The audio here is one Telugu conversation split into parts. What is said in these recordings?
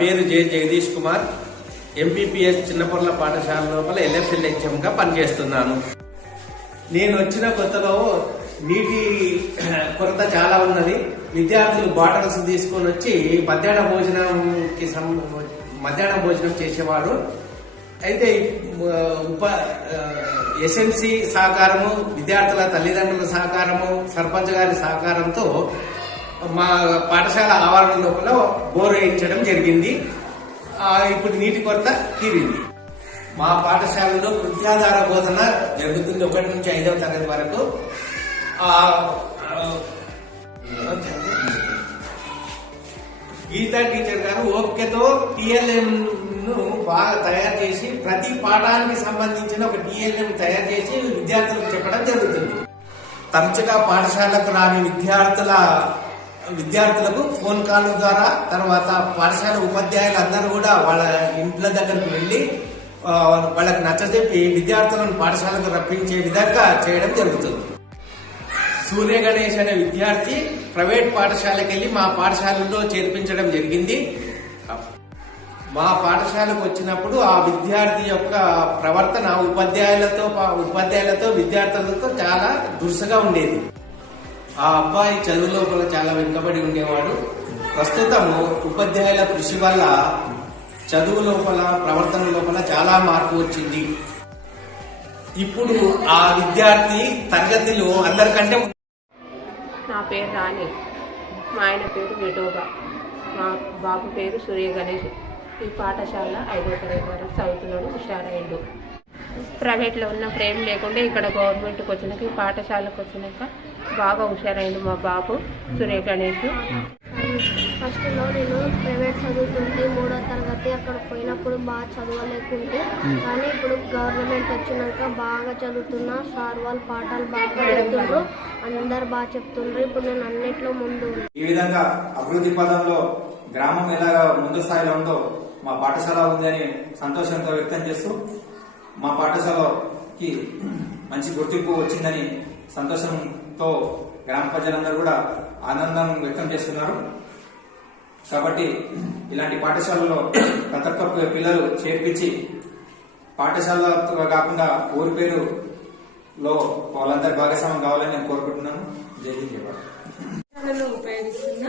పేరు జగదీష్ కుమార్. ఎంపీపీఎస్ చిన్నపొర్ల పాఠశాల లోపల LFLHMగా పనిచేస్తున్నాను. నేను వచ్చిన కొత్తలో నీటి కొరత చాలా ఉన్నది. విద్యార్థులు బాటిల్స్ తీసుకొని వచ్చి మధ్యాహ్న భోజనం చేసేవాడు. అయితే SMC సహకారము, విద్యార్థుల తల్లిదండ్రుల సహకారము, సర్పంచ్ గారి సహకారంతో మా పాఠశాల ఆవరణ లోపల బోర్ వేయించడం జరిగింది. ఇప్పుడు నీటి కొరత తీరింది. మా పాఠశాలలో విద్యాధార బోధన జరుగుతుంది 1 నుంచి 5వ తరగతి వరకు. గీతా టీచర్ గారు ఓపికతో TLM ను బాగా తయారు చేసి ప్రతి పాఠానికి సంబంధించిన ఒక TLM తయారు చేసి విద్యార్థులకు చెప్పడం జరుగుతుంది. తరచుగా పాఠశాలకు రాని విద్యార్థులకు ఫోన్ కాల్ ద్వారా, తర్వాత పాఠశాల ఉపాధ్యాయులు అందరూ కూడా వాళ్ళ ఇంట్ల దగ్గరకు వెళ్లి వాళ్ళకి నచ్చజెప్పి విద్యార్థులను పాఠశాలకు రప్పించే విధంగా చేయడం జరుగుతుంది. సూర్య గణేష్ అనే విద్యార్థి ప్రైవేట్ పాఠశాలకు వెళ్లి మా పాఠశాలలో చేర్పించడం జరిగింది. మా పాఠశాలకు వచ్చినప్పుడు ఆ విద్యార్థి యొక్క ప్రవర్తన ఉపాధ్యాయులతో విద్యార్థులతో చాలా దురుసుగా ఉండేది. ఆ అబ్బాయి చదువు లోపల చాలా వెనుకబడి ఉండేవాడు. ప్రస్తుతము ఉపాధ్యాయుల కృషి వల్ల చదువు లోపల, ప్రవర్తన లోపల చాలా మార్పు వచ్చింది. ఇప్పుడు ఆ విద్యార్థి తరగతిలో అందరికంటే. నా పేరు రాణి, మా ఆయన పేరు విఠోబా, మా బాబు పేరు సూర్య గణేష్. ఈ పాఠశాల 5వ తరగతి వరకు చదువుతున్నాడు, హుషారైండు. ప్రైవేట్లో ఉన్న ప్రేమ లేకుండా ఇక్కడ గవర్నమెంట్కి వచ్చినాక, ఈ పాఠశాలకు వచ్చినాక బాగా హుషారైండు మా బాబు సూర్య గణేష్. ఫస్ట్లో నేను ప్రైవేట్ చదువుతుంటే 3వ తరగతి అక్కడ పోయినప్పుడు బాగా చదవలేకుంటే, కానీ ఇప్పుడు గవర్నమెంట్ వచ్చినాక బాగా చదువుతున్నా. సార్ వాళ్ళు పాఠాలు బాగా చెప్తుండ్రు, అందరు బాగా చెప్తుండ్రు. ఇప్పుడు నేను అన్నిట్లో ముందు. ఈ విధంగా అభివృద్ధి పదంలో గ్రామం ఎలాగా ముందు స్థాయిలో ఉందో మా పాఠశాల ఉంది అని సంతోషంతో వ్యక్తం చేస్తూ, మా పాఠశాలకి మంచి గుర్తింపు వచ్చిందని సంతోషంతో గ్రామ ప్రజలందరూ కూడా ఆనందం వ్యక్తం చేస్తున్నారు. కాబట్టి ఇలాంటి పాఠశాలలో ప్రతి ఒక్క పిల్లలు చేర్పించి పాఠశాలతో కాకుండా ఊరి పేరులో వాళ్ళందరూ భాగస్వామ్యం కావాలని నేను కోరుకుంటున్నాను. జై హింద్. ఉపయోగిస్తున్న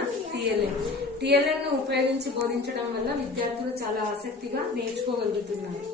TLM ను ఉపయోగించి బోధించడం వల్ల విద్యార్థులు చాలా ఆసక్తిగా నేర్చుకోగలుగుతున్నారు.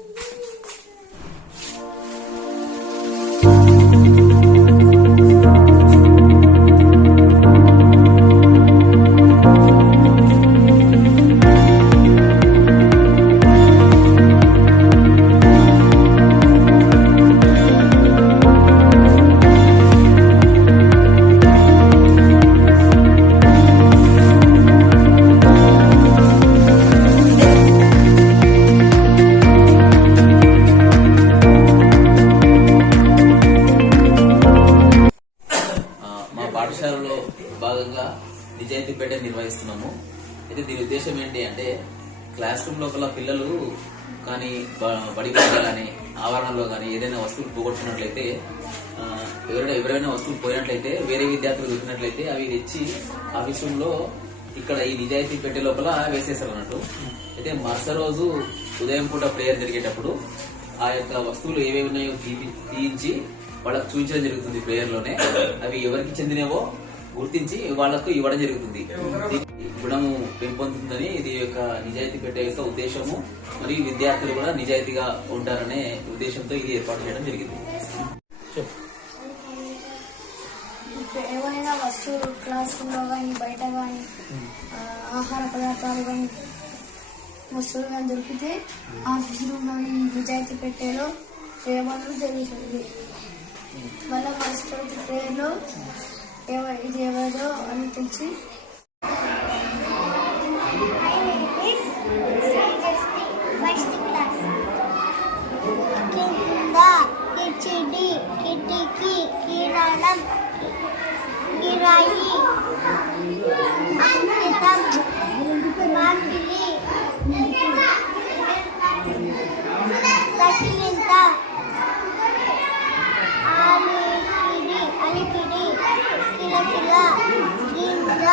పాఠశాలలో భాగంగా నిజాయితీ పేట నిర్వహిస్తున్నాము. అయితే దీని ఉద్దేశం ఏంటి అంటే, క్లాస్ రూమ్ లోపల పిల్లలు కానీ బడి కానీ ఆవరణలో కానీ ఏదైనా వస్తువులు పోగొట్టుకున్నట్లయితే, ఎవరైనా వస్తువులు పోయినట్లయితే, వేరే విద్యార్థులు దొరికినట్లయితే అవి తెచ్చి ఆఫీస్ రూమ్ లో ఇక్కడ ఈ నిజాయితీ పెట్టే లోపల వేసేస్తారు అన్నట్టు. అయితే మరుసటి రోజు ఉదయం పూట ప్రేయర్ జరిగేటప్పుడు ఆ యొక్క వస్తువులు ఏవేవి ఉన్నాయో తీయించి వాళ్ళకు చూపించడం జరుగుతుంది. ప్రేయర్ లోనే అవి ఎవరికి చెందినవో గుర్తించి వాళ్లకు ఇవ్వడం జరుగుతుంది. గుణము పెంపొందుతుందని ఇది యొక్క నిజాయితీ పెట్టే యొక్క ఉద్దేశము. మరియు విద్యార్థులు కూడా నిజాయితీగా ఉంటారనే ఉద్దేశంతో ఇది ఏర్పాటు చేయడం జరిగింది. ఏవైనా వస్తువులు క్లాసుల్లో కానీ బయట కానీ ఆహార పదార్థాలు కానీ వస్తువులు కానీ దొరికితే ఆఫీస్ రూమ్ నిజాయితీ పెట్టేలో చేయమని జరుగుతుంది. మళ్ళీ ఫస్ట్ ప్రేయర్లో ఇది ఎవరో అని తెలిసి ఫస్ట్ క్లాస్ కింద కిచిడి కిటికీ కిరణం కిరాయి అంకితం మాకిలి సకిలింత అలికిడి కిలకిల గింజ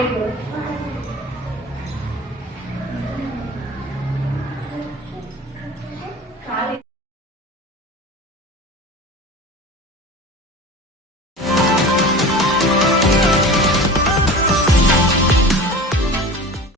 వెరీ గుడ్.